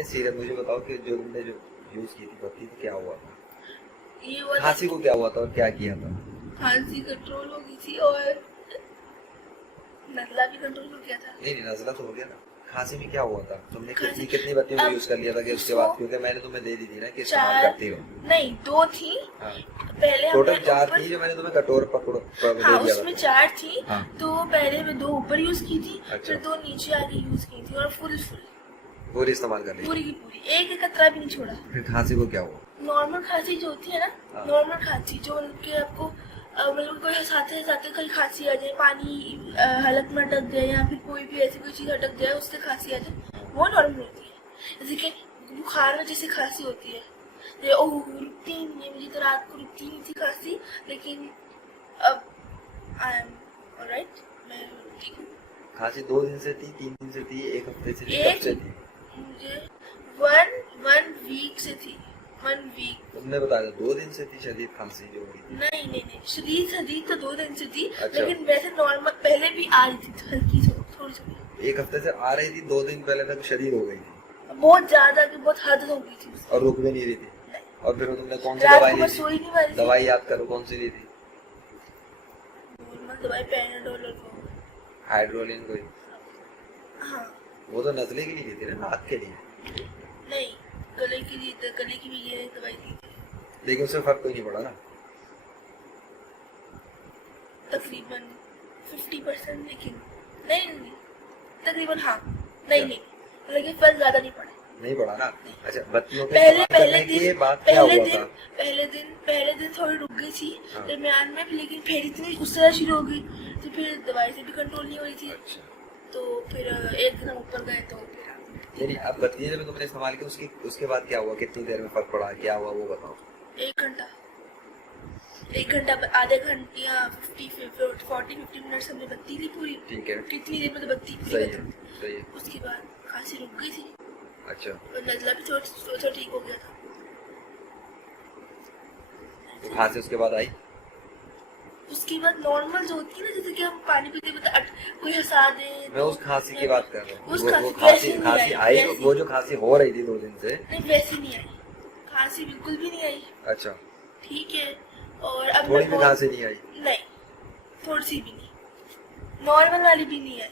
ये सीरियस मुझे बताओ कि जो तुमने जो यूज की थी पत्ती तो क्या हुआ था? ये वाला खांसी को क्या हुआ था और क्या किया था? खांसी कंट्रोल हो गई थी और नजला भी कंट्रोल हो गया था। नहीं नजला तो हो गया ना, खांसी में क्या हुआ था? तुमने खांसी- कितनी बत्तियों को अब यूज कर लिया था कि उसके बाद, क्योंकि मैंने तुम्हें दे दी थी ना कि इस्तेमाल चार करती हो। नहीं 2 थी। हाँ। पहले टोटल हमने 4 ऊपर- थी जो मैंने तुम्हें कटोर पकड़ो दे हाँ दिया उसमें था। 4 थी। हाँ। तो पहले मैं 2 ऊपर यूज की थी। अच्छा। फिर 2 नीचे आके यूज की थी और फुल पूरी इस्तेमाल कर ली? पूरी की पूरी, एक कतरा भी नहीं छोड़ा। फिर खांसी को क्या हुआ? नॉर्मल खांसी जो होती है ना, हाँ। नॉर्मल खांसी जो उनके आपको मतलब कोई हंसाते हंसाते कहीं खांसी आ जाए, पानी हलक में अटक जाए या फिर कोई भी ऐसी कोई चीज अटक जाए उससे खांसी आ जाए, वो नॉर्मल होती है। जैसे कि बुखार में जैसे खांसी होती है, ये ओह रुकती ही नहीं है, मुझे तो रात को रुकती नहीं थी खांसी, लेकिन अब आई एम ऑलराइट, मैं ठीक हूँ। खांसी 2 दिन से थी, 3 दिन से थी, 1 हफ्ते से थी, कब से थी? मुझे वन वीक से थी, 1 वीक। तुमने बताया 2 दिन से थी शदीद खांसी जो हुई थी। नहीं शदीद तो 2 दिन से थी। अच्छा। लेकिन वैसे नॉर्मल पहले भी आ रही थी हल्की थोड़ी 1 हफ्ते से आ रही थी, 2 दिन पहले तक शदीद हो गई थी बहुत ज्यादा की बहुत हद हो गई थी उसकी। और रुक भी नहीं रही थी। नहीं। और फिर तुमने कौन सी रात दवाई को ली मैं थी? सोई नहीं पा रही थी। दवाई याद करो कौन सी ली थी? नॉर्मल दवाई पैराडोल और वो। हाइड्रोलिन कोई? हाँ वो तो नजले के लिए ली थी ना, नाक के लिए। नहीं गले की ली थी, गले की भी ये दवाई दी थी। लेकिन उससे फर्क कोई नहीं पड़ा ना? तकरीबन 50%, लेकिन नहीं तकरीबन हाँ नहीं लेकिन फर्क ज्यादा नहीं पड़ा। नहीं पड़ा ना? अच्छा, बत्तियों के पहले इस्तेमाल करने दिन के बाद क्या हुआ था? पहले दिन थोड़ी रुक गई थी हाँ। दरमियान में, लेकिन फिर इतनी उससे ज्यादा शुरू हो गई तो फिर दवाई से भी कंट्रोल नहीं हो रही थी। अच्छा, तो फिर एक दिन हम ऊपर गए तो फिर यानी अब बत्तियां जब तुमने इस्तेमाल की उसके बाद क्या हुआ? कितनी देर में फर्क पड़ा? क्या हुआ वो बताओ। 1 घंटा आधे घंटे या 40-50 मिनट हमने बत्ती ली पूरी। ठीक है, कितनी देर में तो बत्ती पूरी सही है, खत्म। सही है। उसके बाद खांसी रुक गई थी अच्छा, और नजला भी थोड़ा ठीक हो गया था। तो खांसी उसके बाद आई? उसके बाद नॉर्मल जो होती है ना, जैसे कि हम पानी पीते पीते कोई हंसा दे। मैं उस खांसी की बात कर रहा हूँ। उस वो खांसी खांसी आई, वो जो खांसी हो रही थी 2 दिन से। नहीं वैसी नहीं आई, खांसी बिल्कुल भी नहीं आई। अच्छा, ठीक है। और अब थोड़ी भी खांसी नहीं आई? नहीं थोड़ी सी भी नहीं, नॉर्मल वाली भी नहीं आई।